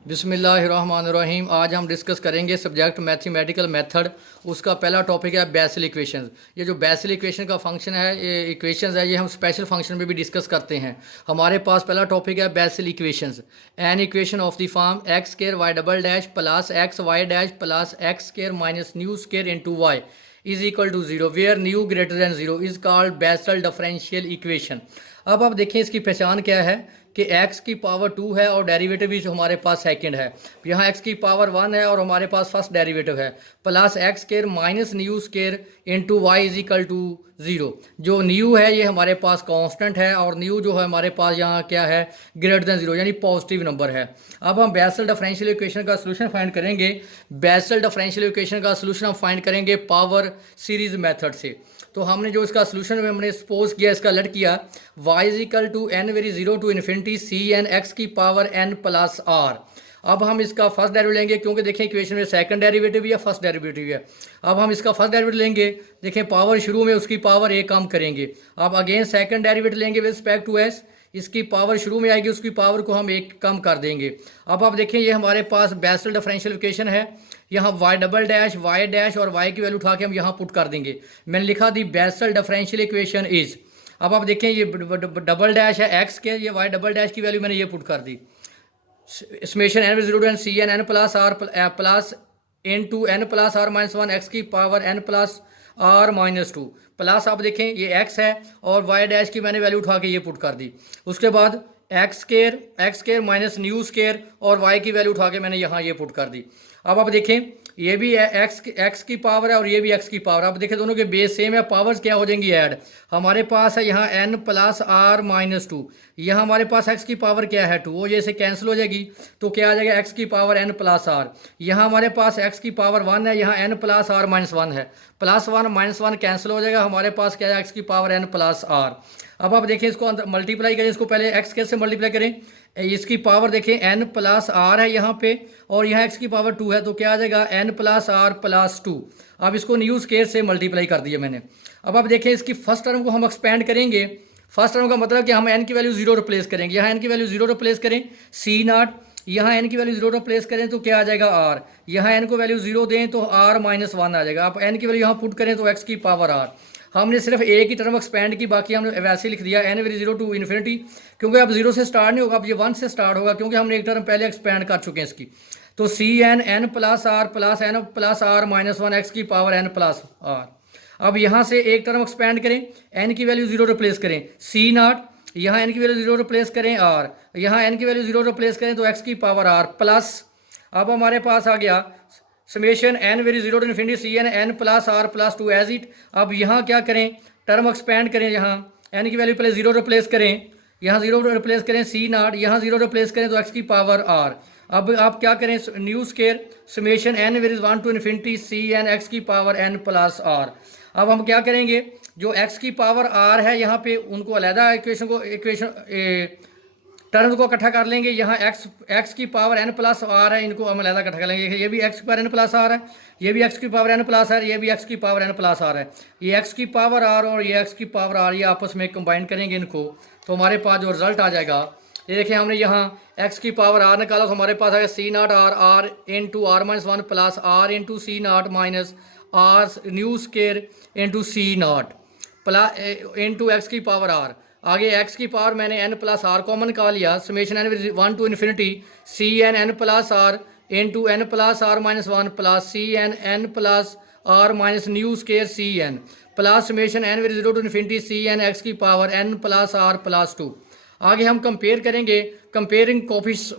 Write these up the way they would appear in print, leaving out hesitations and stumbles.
बिस्मिल्लाहिर्रहमानिर्रहीम। आज हम डिस्कस करेंगे सब्जेक्ट मैथमेटिकल मेथड। उसका पहला टॉपिक है बेसल इक्वेशंस। ये जो बेसल इक्वेशन का फंक्शन है, ये इक्वेशंस है, ये हम स्पेशल फंक्शन में भी डिस्कस करते हैं। हमारे पास पहला टॉपिक है Bessel equations. An equation of the form x square y double dash plus x y dash plus x square minus nu square into y is equal to zero where nu greater than zero is called Bessel differential equation. अब आप देखें इसकी पहचान क्या है कि x की power 2 है और डेरिवेटिव भी जो हमारे पास सेकंड है। यहाँ x की पावर 1 है और हमारे पास फर्स्ट डेरिवेटिव है plus x square minus nu square into y is equal to zero. जो न्यू है ये हमारे पास कांस्टेंट है और न्यू जो है हमारे पास यहाँ क्या है, ग्रेटर देन जीरो, यानी पॉजिटिव नंबर है। अब हम बेसल डिफरेंशियल इक्वेशन का सोल्यूशन फाइंड करेंगे। बेसल डिफरेंशियल इक्वेशन का सोल्यूशन हम फाइंड करेंगे पावर सीरीज मेथड से। तो हमने जो इसका सोल्यूशन में हमने सपोज किया, इसका लेट किया y is equal to n vary zero to infinity c n x की पावर n प्लस आर। अब हम इसका फर्स्ट डेरिवेटिव लेंगे, क्योंकि देखें इक्वेशन में सेकंड डेरिवेटिव या फर्स्ट डेरिवेटिव है। अब हम इसका फर्स्ट डेरिवेटिव लेंगे, देखें पावर शुरू में उसकी पावर a कम करेंगे। अब अगेन सेकंड डेरिवेटिव लेंगे विद रिस्पेक्ट टू s, इसकी पावर शुरू में आएगी, उसकी पावर को हम एक कम कर देंगे। अब आप देखें ये हमारे पास बेसल डिफरेंशियल इक्वेशन है। यहाँ y double dash y dash और वाई की वैल्यू उठा के हम यहाँ पुट कर देंगे। मैंने लिखा the Bessel differential equation is. अब आप देखें ये डबल डैश है एक्स के, ये वाई डबल डैश की वैल्यू मैंने ये पुट कर दी। Summation n zero n c n plus r plus into n plus r minus one x की power n plus r minus two plus. आप देखें ये एक्स है और वाई डैश की मैंने वैल्यू उठा के ये पुट कर दी। उसके बाद x square minus nu square और वाई की वैल्यू उठा के मैंने यहाँ ये पुट कर दी। अब आप देखें ये भी एक्स की पावर है और ये भी एक्स की पावर। अब देखें दोनों के बेस सेम है, पावर्स क्या हो जाएंगी ऐड। हमारे पास है यहाँ n plus r minus two, यहाँ हमारे पास एक्स की पावर क्या है टू, वो जैसे कैंसिल हो जाएगी तो क्या आ जाएगा एक्स की पावर एन प्लस आर। यहाँ हमारे पास एक्स की पावर वन है, यहाँ n plus r minus one है, plus one minus one cancel हो जाएगा, हमारे पास क्या है एक्स की पावर एन प्लस आर। अब आप देखें इसको अंदर मल्टीप्लाई करें, इसको पहले एक्स के से मल्टीप्लाई करें, इसकी पावर देखें एन प्लस आर है यहाँ पे और यहाँ एक्स की पावर टू है, तो क्या आ जाएगा n plus r plus two. अब इसको न्यू स्केयर से मल्टीप्लाई कर दिया मैंने। अब आप देखें इसकी फर्स्ट टर्म को हम एक्सपेंड करेंगे। फर्स्ट टर्म का मतलब कि हम एन की वैल्यू जीरो रिप्लेस करेंगे, यहाँ एन की वैल्यू जीरो रिप्लेस करें सी नॉट, यहाँ एन की वैल्यू जीरो रिप्लेस करें तो क्या आ जाएगा आर, यहाँ एन को वैल्यू जीरो दें तो आर माइनस वन आ जाएगा। आप एन की वैल्यू यहाँ पुट करें तो एक्स की पावर आर। हमने सिर्फ एक ही टर्म एक्सपेंड की, बाकी हमने वैसे लिख दिया n vary zero to infinity, क्योंकि अब जीरो से स्टार्ट नहीं होगा, अब ये वन से स्टार्ट होगा, क्योंकि हमने एक टर्म पहले एक्सपेंड कर चुके हैं इसकी। तो c n n plus r minus one x की पावर एन प्लस आर। अब यहाँ से एक टर्म एक्सपेंड करें, एन की वैल्यू जीरो रिप्लेस करें सी नॉट, यहाँ एन की वैल्यू जीरो रिप्लेस करें आर, यहाँ एन की वैल्यू जीरो रिप्लेस करें तो एक्स की पावर आर प्लस। अब हमारे पास आ गया summation n vary zero to infinity c n n plus r plus two as it. अब यहाँ क्या करें, टर्म एक्सपेंड करें, यहाँ एन की वैल्यू पहले जीरो रिप्लेस करें, यहाँ जीरो रिप्लेस करें सी नॉट, यहाँ जीरो रिप्लेस करें तो एक्स की पावर आर। अब आप क्या करें, nu square summation n vary one to infinity c n x की पावर एन प्लस आर। अब हम क्या करेंगे, जो एक्स की पावर आर है यहाँ पे उनको अलहदा इक्वेशन टर्म्स को इकट्ठा कर लेंगे। यहाँ एक्स की पावर एन प्लस आर है, इनको हम अलहदा इकट्ठा कर लेंगे। ये भी एक्स की पावर एन प्लस आर है, ये भी एक्स की पावर एन प्लस आर, ये भी एक्स की पावर एन प्लस आर है। ये एक्स की पावर आर और ये एक्स की पावर आर ये आपस में कंबाइन करेंगे इनको, तो हमारे पास जो रिजल्ट आ जाएगा, ये देखें हमने यहाँ एक्स की पावर आर निकाला तो हमारे पास आएगा c naught r into r minus one plus r into c naught minus r nu square into c naught plus into x की पावर आर। आगे एक्स की पावर मैंने एन प्लस आर कॉमन निकाल लिया, summation n one to infinity c n plus r into n plus r minus one plus c n plus r minus nu square c n plus summation n vary zero to infinity c n x की power n plus r plus two. आगे हम compare करेंगे, comparing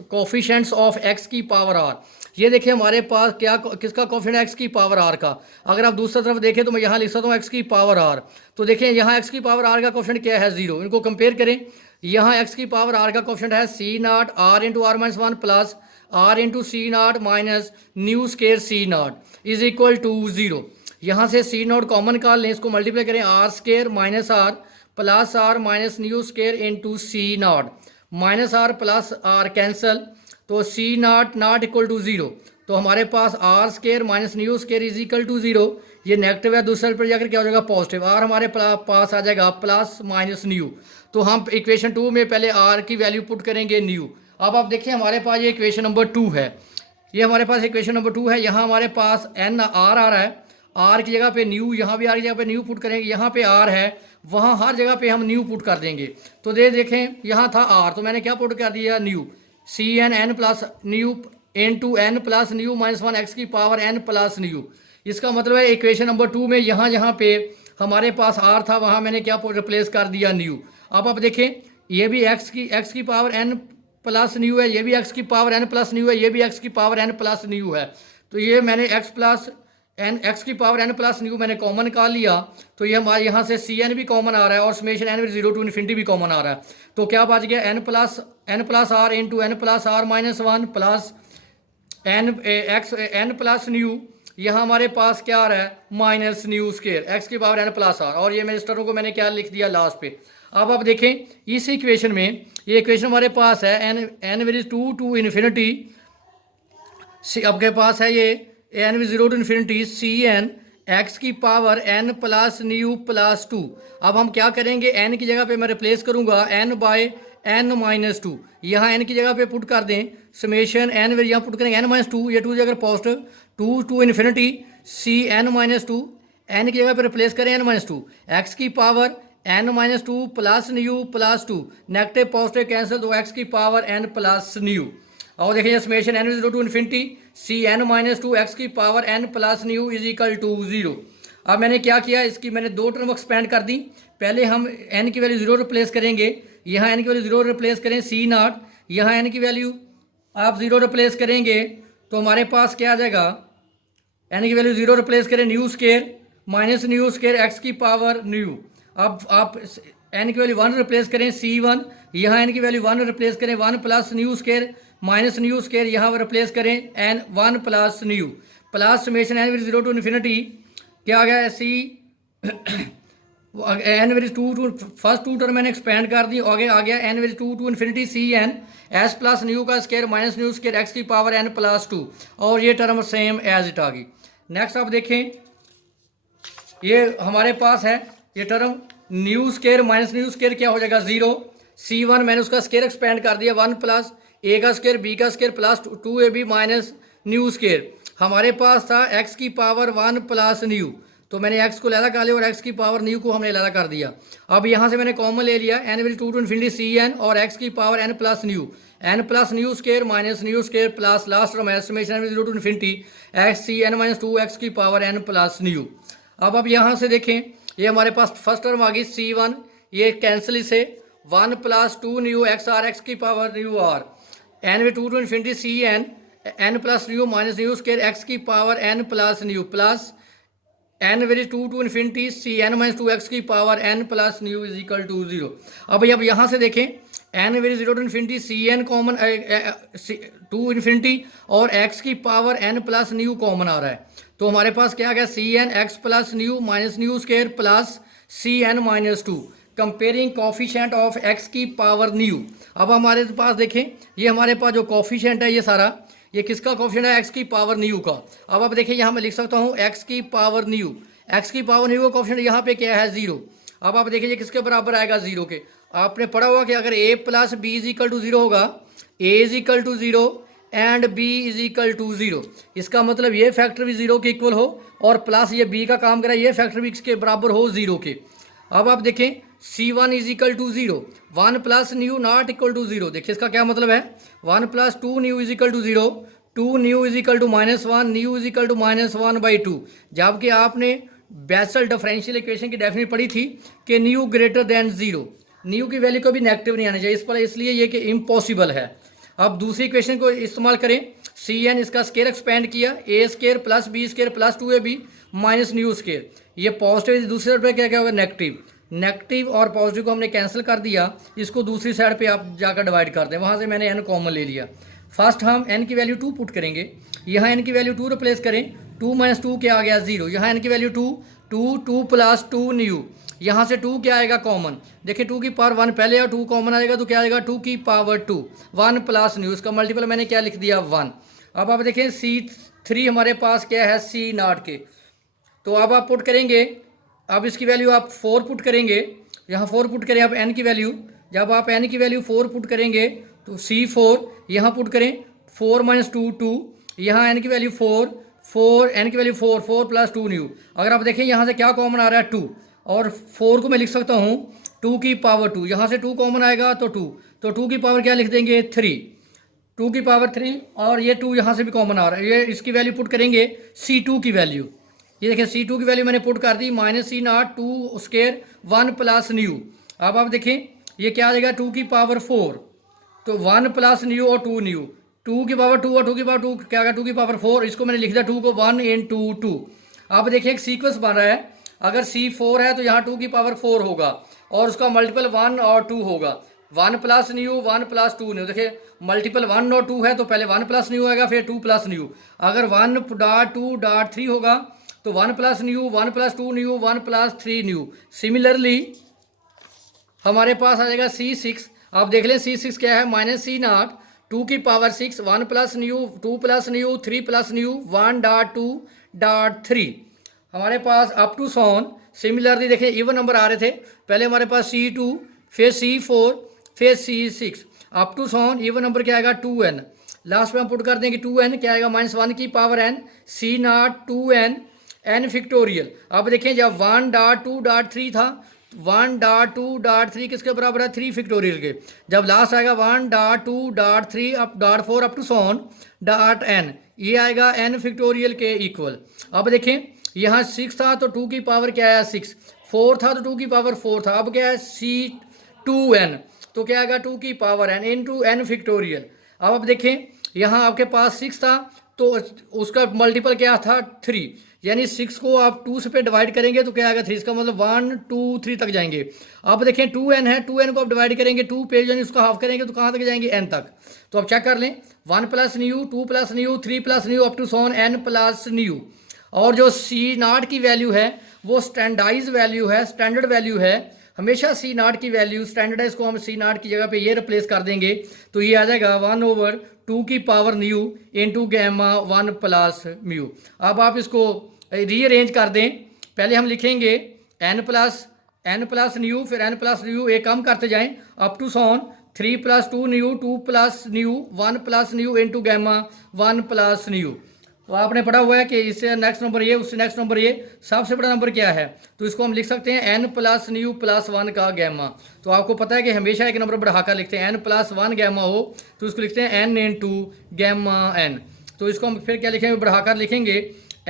coefficients of x की power r. ये देखिए हमारे पास क्या किसका कोफिशिएंट एक्स की पावर आर का। अगर आप दूसरी तरफ देखें तो मैं यहाँ लिख सकता हूँ एक्स की पावर आर, तो देखें यहाँ एक्स की पावर आर का कोफिशिएंट क्या है जीरो। इनको कंपेयर करें, यहाँ एक्स की पावर आर का कोफिशिएंट है c naught r into r minus one plus r into c naught minus nu square c naught is equal to zero. यहाँ से सी नॉट कॉमन निकाल लें, इसको मल्टीप्लाई करें r square minus r plus r minus nu square into c naught minus r plus r cancel, तो c naught not equal to zero. तो हमारे पास r square minus nu square is equal to zero, ये negative है, दूसरे पर जाकर क्या हो जाएगा पॉजिटिव, आर हमारे पास आ जाएगा प्लस माइनस न्यू। तो हम इक्वेशन टू में पहले आर की वैल्यू पुट करेंगे न्यू। अब आप देखिए हमारे पास ये इक्वेशन नंबर 2 है, ये हमारे पास इक्वेशन नंबर 2 है। यहाँ हमारे पास एन आर आ रहा है, आर की जगह पे न्यू, यहाँ भी आर की जगह पे न्यू पुट करेंगे, यहाँ पे आर है, वहाँ हर जगह पे हम न्यू पुट कर देंगे। तो देखें यहाँ था आर, तो मैंने क्या पुट कर दिया, nu, c n n plus nu n to n plus nu minus 1 x की पावर एन प्लस न्यू। इसका मतलब है इक्वेशन नंबर 2 में यहाँ जहाँ पे हमारे पास आर था वहाँ मैंने क्या रिप्लेस कर दिया, न्यू। अब आप देखें ये भी एक्स की पावर एन प्लस न्यू है, ये भी एक्स की पावर एन प्लस न्यू है, ये भी एक्स की पावर एन प्लस न्यू है। तो ये मैंने एक्स प्लस एन, एक्स की पावर एन प्लस न्यू मैंने कॉमन निकाल लिया, तो ये हमारे यहाँ से सी एन भी कॉमन आ रहा है और summation n with 0 to infinity भी कॉमन आ रहा है। तो क्या बच गया, n plus r into n plus r minus 1 plus n plus nu, यहाँ हमारे पास क्या आ रहा है, माइनस न्यू स्केयर एक्स की पावर एन प्लस आर, और ये मेरे स्टरों को मैंने क्या लिख दिया लास्ट पे। अब आप देखें इस इक्वेशन में, ये इक्वेशन हमारे पास है एन विद 2 टू इन्फिनिटी, आपके पास है ये n with 0 to infinity c n x की power n plus nu plus 2। अब हम क्या करेंगे, एन की जगह पे मैं रिप्लेस करूंगा एन बाय एन माइनस 2, यहाँ एन की जगह पे पुट कर दें समेशन एन विद, यहाँ पुट करेंगे एन माइनस 2, ये 2 अगर positive 2 to infinity c n minus 2, n की जगह पे रिप्लेस करें एन माइनस 2, एक्स की power n minus 2 plus nu plus 2, negative positive cancel, तो एक्स की पावर एन प्लस न्यू। और देखिए summation n with 0 to infinity c n minus 2 x की power n plus nu is equal to 0। अब मैंने क्या किया, इसकी मैंने 2 टर्म एक्सपेंड कर दी। पहले हम एन की वैल्यू 0 रिप्लेस करेंगे, यहाँ एन की वैल्यू 0 रिप्लेस करें सी नॉट, यहाँ एन की वैल्यू आप 0 रिप्लेस करेंगे तो हमारे पास क्या आ जाएगा, एन की वैल्यू 0 रिप्लेस करें nu square minus nu square x की पावर न्यू। अब आप एन की वैल्यू 1 रिप्लेस करें C1, यहाँ एन की वैल्यू 1 रिप्लेस करें 1 plus nu square minus nu square, यहाँ रिप्लेस करें n 1 plus nu plus summation n with 0 to infinity, क्या आ गया c n with 2 to, first 2 term मैंने एक्सपेंड कर दी, आगे आ गया n with 2 to infinity c n s plus nu का square minus nu square x की पावर एन प्लस 2, और ये टर्म सेम एज इट आ गई। नेक्स्ट आप देखें ये हमारे पास है ये term new square minus nu square क्या हो जाएगा, 0, C1 मैंने उसका स्केयर एक्सपेंड कर दिया 1 प्लस ए का स्केयर बी का square plus 2ab minus nu square, हमारे पास था एक्स की पावर 1 प्लस न्यू, तो मैंने एक्स को लैला कर लिया और एक्स की पावर न्यू को हमने लैला कर दिया। अब यहाँ से मैंने कॉमन ले लिया n with 2 to infinity c n और एक्स की power n plus nu square minus nu square plus last term है summation n with 0 to infinity x c n minus 2 x की पावर एन प्लस न्यू। अब यहाँ से देखें ये हमारे पास फर्स्ट टर्म आ गई C1, ये कैंसिल इसे 1 plus 2 nu x r x की power nu r, n with 2 to infinity c n n plus nu minus nu square x की power n plus nu plus n with 2 to infinity c n minus 2 x की power n plus nu is equal to 0। अब यहाँ से देखें n with 0 to infinity c n common 2 infinity और x की power n plus nu common आ रहा है, तो हमारे पास क्या आ गया c n x plus nu minus nu square plus c n minus 2, comparing coefficient of x की पावर न्यू। अब हमारे पास देखें ये हमारे पास जो कॉफिशेंट है ये सारा ये किसका कॉफिशेंट है, एक्स की पावर न्यू का। अब आप देखिए यहाँ मैं लिख सकता हूँ एक्स की पावर न्यू का कॉफिशेंट यहाँ पे क्या है 0। अब आप देखिए ये किसके बराबर आएगा 0 के, आपने पढ़ा हुआ कि अगर a plus b is equal to 0 होगा, a is equal to 0 and b is equal to 0, इसका मतलब ये फैक्टर भी 0 के इक्वल हो और प्लस ये b का काम करे ये फैक्टर भी इसके बराबर हो 0 के। अब आप देखें C1 is equal to 0, 1 plus nu not equal to 0, देखिए इसका क्या मतलब है 1 plus 2 nu is equal to 0, 2 nu is equal to -1, nu is equal to -1/2, जबकि आपने बेसल डिफरेंशियल इक्वेशन की डेफिनेशन पढ़ी थी कि न्यू ग्रेटर देन 0, न्यू की वैल्यू को भी नेगेटिव नहीं आना चाहिए इस पर, इसलिए ये कि इम्पॉसिबल है। अब दूसरी इक्वेशन को इस्तेमाल करें, सी एन इसका स्केयर एक्सपेंड किया a square plus b square plus 2ab minus nu square, ये पॉजिटिव दूसरी साइड पर क्या क्या होगा नेगेटिव और पॉजिटिव को हमने कैंसिल कर दिया, इसको दूसरी साइड पे आप जाकर डिवाइड कर दें, वहाँ से मैंने एन कॉमन ले लिया। फर्स्ट हम एन की वैल्यू 2 पुट करेंगे, यहाँ एन की वैल्यू 2 रिप्लेस करें, 2 - 2 क्या आ गया 0, यहाँ एन की वैल्यू 2 प्लस 2 न्यू, यहाँ से 2 क्या आएगा कॉमन, देखिए 2 की पावर 1 पहले और 2 कॉमन आएगा तो क्या आएगा 2 की पावर 2, 1 प्लस न्यू, इसका मल्टीपल मैंने क्या लिख दिया 1। अब आप देखें C3 हमारे पास क्या है C0 के, तो अब आप पुट करेंगे, अब इसकी वैल्यू आप 4 पुट करेंगे, यहाँ 4 पुट करें आप एन की वैल्यू, जब आप एन की वैल्यू 4 पुट करेंगे तो C4 यहाँ पुट करें, 4 - 2 2, यहाँ n की वैल्यू 4, 4 n की वैल्यू 4, 4 + 2 न्यू। अगर आप देखें यहाँ से क्या कॉमन आ रहा है 2, और 4 को मैं लिख सकता हूँ 2 की पावर 2, यहाँ से 2 कॉमन आएगा तो 2, तो 2 की पावर क्या लिख देंगे 3, 2 की पावर 3, और ये 2 यहाँ से भी कॉमन आ रहा है, ये इसकी वैल्यू पुट करेंगे C2 की वैल्यू। ये देखें C2 की वैल्यू मैंने पुट कर दी, -C0 2 स्क्वायर 1 + न्यू। अब आप देखें ये क्या आ जाएगा 2 की पावर 4, तो 1 + न्यू और 2 न्यू, 2 की पावर 2 और 2 की पावर 2 क्या आएगा 2 की पावर 4, इसको मैंने लिख दिया 2 को 1 × 2। अब देखिए एक सीक्वेंस बन रहा है, अगर C4 है तो यहाँ 2 की पावर 4 होगा और उसका मल्टीपल 1 और 2 होगा, 1 + न्यू 1 + 2 न्यू। देखिए मल्टीपल 1 और 2 है तो पहले 1 + न्यू आएगा फिर 2 + न्यू। अगर 1.2.3 होगा तो 1 + न्यू 1 + 2 न्यू 1 + 3 न्यू। सिमिलरली हमारे पास आ जाएगा C6। आप देख लें C6 क्या है, -C0 2 की पावर 6 1 + न्यू 2 + न्यू 3 + न्यू 1.2.3। हमारे पास अप टू सॉन सिमिलरली देखें इवन नंबर आ रहे थे, पहले हमारे पास C2 फिर C4 फिर C6, up to some even number क्या आएगा 2n। लास्ट में हम पुट कर देंगे 2n क्या आएगा -1 की power n C0 2n n factorial. अब देखें जब 1.2.3 था, 1.2.3 किसके बराबर है 3 फैक्टोरियल के, जब लास्ट आएगा 1.2.3 up .4 up to some .n, ये आएगा n फैक्टोरियल के इक्वल। अब देखें यहाँ 6 था तो 2 की पावर क्या है 6, 4 था तो 2 की पावर 4 था, अब क्या है C2n तो क्या आएगा 2 की power n into n factorial. अब आप देखें यहाँ आपके पास 6 था तो उसका मल्टीपल क्या था 3, यानी 6 को आप 2 से पे डिवाइड करेंगे तो क्या आएगा 3, इसका मतलब 1 2 3 तक जाएंगे। अब देखें 2n है, 2n को आप डिवाइड करेंगे 2 पे, यानी उसका हाफ करेंगे तो कहाँ तक जाएंगे n तक। तो आप चेक कर लें 1 + nu 2 + nu 3 + nu up to some n + nu. और जो C0 की वैल्यू है वो स्टैंडर्डाइज वैल्यू है, स्टैंडर्ड वैल्यू है, हमेशा C0 की वैल्यू स्टैंडर्ड है, इसको हम C0 की जगह पे ये रिप्लेस कर देंगे तो ये आ जाएगा 1/2 की power nu into gamma 1 + mu. अब आप इसको रीअरेंज कर दें, पहले हम लिखेंगे n + न्यू फिर n + न्यू, एक कम करते जाएं अप टू सॉन 3 + 2 nu 2 + nu 1 + nu into gamma 1 + nu. तो आपने पढ़ा हुआ है कि इससे नेक्स्ट नंबर ये उससे नेक्स्ट नंबर ये, सबसे बड़ा नंबर क्या है, तो इसको हम लिख सकते हैं n + न्यू + 1 का गैमा। तो आपको पता है कि हमेशा एक नंबर बढ़ाकर लिखते हैं, n + 1 गैमा हो तो इसको लिखते हैं n × गैमा n। तो इसको हम फिर क्या लिखेंगे, बढ़ाकर लिखेंगे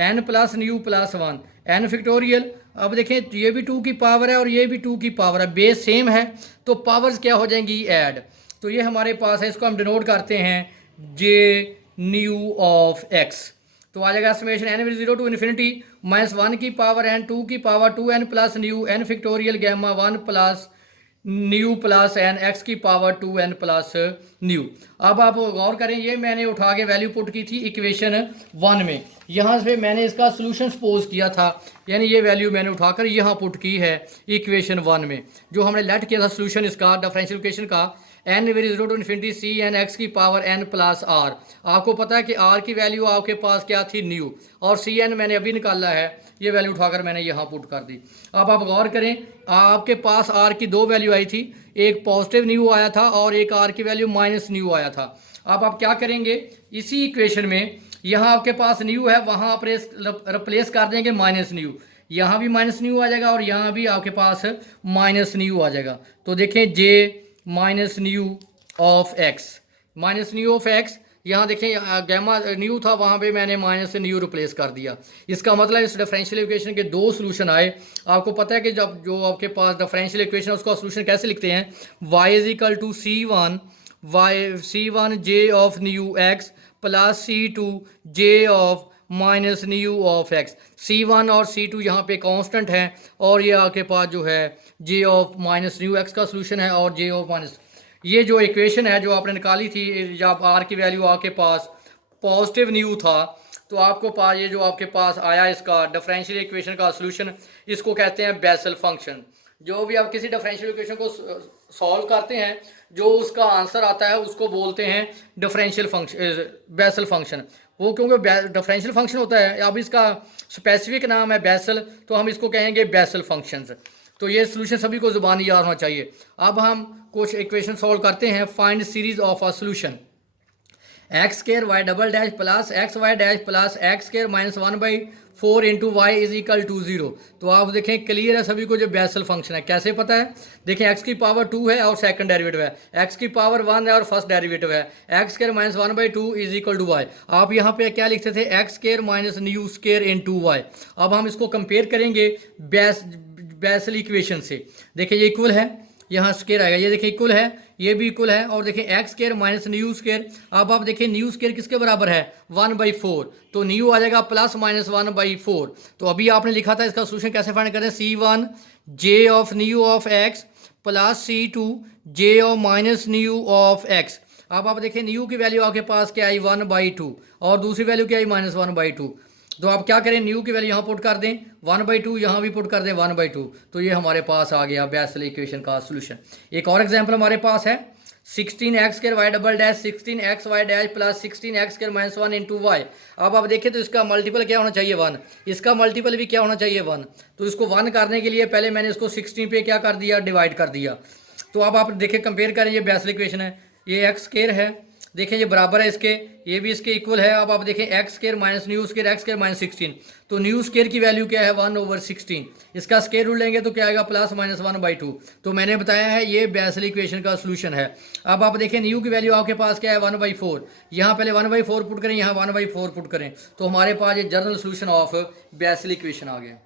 n + न्यू + 1 n फैक्टोरियल। अब देखें ये भी 2 की पावर है और ये भी 2 की पावर है, बेस सेम है तो पावर्स क्या हो जाएंगी ऐड। तो ये हमारे पास है, इसको हम डिनोट करते हैं j न्यू ऑफ x। तो आ जाएगा समेशन n = 0 टू इन्फिनिटी -1 की पावर n 2 की power 2n + nu n factorial gamma 1 + nu + n x की पावर 2n + न्यू। अब आप गौर करें, ये मैंने उठा के वैल्यू पुट की थी इक्वेशन 1 में, यहाँ से मैंने इसका सोल्यूशन सपोज किया था, यानी ये वैल्यू मैंने उठाकर यहाँ पुट की है इक्वेशन 1 में, जो हमने लेट किया था सोल्यूशन इसका डिफरेंशियल इक्वेशन का n = 0 to infinity cn x की पावर n + r। आपको पता है कि r की वैल्यू आपके पास क्या थी न्यू, और cn मैंने अभी निकाला है, ये वैल्यू उठाकर मैंने यहाँ पुट कर दी। अब आप गौर करें, आपके पास r की 2 वैल्यू आई थी, एक पॉजिटिव न्यू आया था और एक r की वैल्यू -न्यू आया था। अब आप क्या करेंगे, इसी इक्वेशन में यहाँ आपके पास न्यू है, वहाँ आप रिप्लेस कर देंगे -न्यू, यहाँ भी -न्यू आ जाएगा और यहाँ भी आपके पास -न्यू आ जाएगा। तो देखें j -न्यू ऑफ x, यहाँ देखें गैमा न्यू था, वहाँ पे मैंने -न्यू रिप्लेस कर दिया। इसका मतलब इस डिफरेंशियल इक्वेशन के 2 सॉल्यूशन आए। आपको पता है कि जब जो आपके पास डिफरेंशियल इक्वेशन है उसका सॉल्यूशन कैसे लिखते हैं, y = C1 j of new x + C2 j of -new of x। C1 और C2 यहाँ पे कांस्टेंट हैं और ये आपके पास जो है j ऑफ -न्यू x का सॉल्यूशन है, और j ऑफ ये जो इक्वेशन है जो आपने निकाली थी, जब r की वैल्यू आपके पास पॉजिटिव न्यू था तो आपको पास ये जो आपके पास आया इसका डिफरेंशियल इक्वेशन का सॉल्यूशन, इसको कहते हैं बेसल फंक्शन। जो भी आप किसी डिफरेंशियल इक्वेशन को सॉल्व करते हैं, जो उसका आंसर आता है उसको बोलते हैं डिफरेंशियल फंक्शन, बेसल फंक्शन। वो क्योंकि डिफरेंशियल फंक्शन होता है, अब इसका स्पेसिफिक नाम है बेसल, तो हम इसको कहेंगे बेसल फंक्शंस। तो ये सोल्यूशन सभी को ज़ुबानी याद होना चाहिए। अब हम कुछ इक्वेशन सॉल्व करते हैं। Find series of a solution. X square y double dash plus x y dash plus x square minus 1/4 into y is equal to 0। तो आप देखें क्लियर है सभी को जो बेसल फंक्शन है। कैसे पता है? देखें एक्स की पावर 2 है और सेकंड डेरिवेटिव है, एक्स की पावर 1 है और फर्स्ट डेरिवेटिव है। X square minus 1/2 is equal to y. आप यहाँ पे क्या लिखते थे? X square minus nu square into y. अब हम इसको कंपेयर करेंगे बेसल इक्वेशन से। देखिए ये इक्वल है, यहाँ स्केयर आएगा, ये देखिए इक्वल है, ये भी इक्वल है, और देखिए x square minus nu square. अब आप देखिए न्यू स्केयर किसके बराबर है? 1/4। तो न्यू आ जाएगा प्लस माइनस 1/4। तो अभी आपने लिखा था इसका सोल्यूशन कैसे फाइंड करें? C1 J of new of x plus C2 J of minus new of x. अब आप देखिए न्यू की वैल्यू आपके पास क्या आई? 1/2, और दूसरी वैल्यू क्या आई? माइनस 1/2। तो आप क्या करें? न्यू की वैल्यू यहाँ पुट कर दें 1/2, यहाँ भी पुट कर दें 1/2। तो ये हमारे पास आ गया बेसल इक्वेशन का सोल्यूशन। एक और एग्जांपल हमारे पास है 16x square y double dash 16x y dash plus 16x square minus 1 into y. अब आप देखें तो इसका मल्टीपल क्या होना चाहिए? 1। इसका मल्टीपल भी क्या होना चाहिए? 1। तो इसको 1 करने के लिए पहले मैंने इसको 16 पे क्या कर दिया? डिवाइड कर दिया। तो अब आप देखें कंपेयर करें, ये बेसल इक्वेशन है, ये एक्स स्क्वायर है, देखें ये बराबर है इसके, ये भी इसके इक्वल है। अब आप देखें x square minus nu square x square minus 16। तो न्यू स्क्वायर की वैल्यू क्या है? 1/16। इसका स्क्वायर रूट लेंगे तो क्या आएगा? Plus minus 1/2। तो मैंने बताया है ये बेसल इक्वेशन का सोल्यूशन है। अब आप देखें न्यू की वैल्यू आपके पास क्या है? 1/4। यहाँ पहले 1/4 पुट करें, यहाँ 1/4 पुट करें, तो हमारे पास ये general solution of Bessel equation आ गया।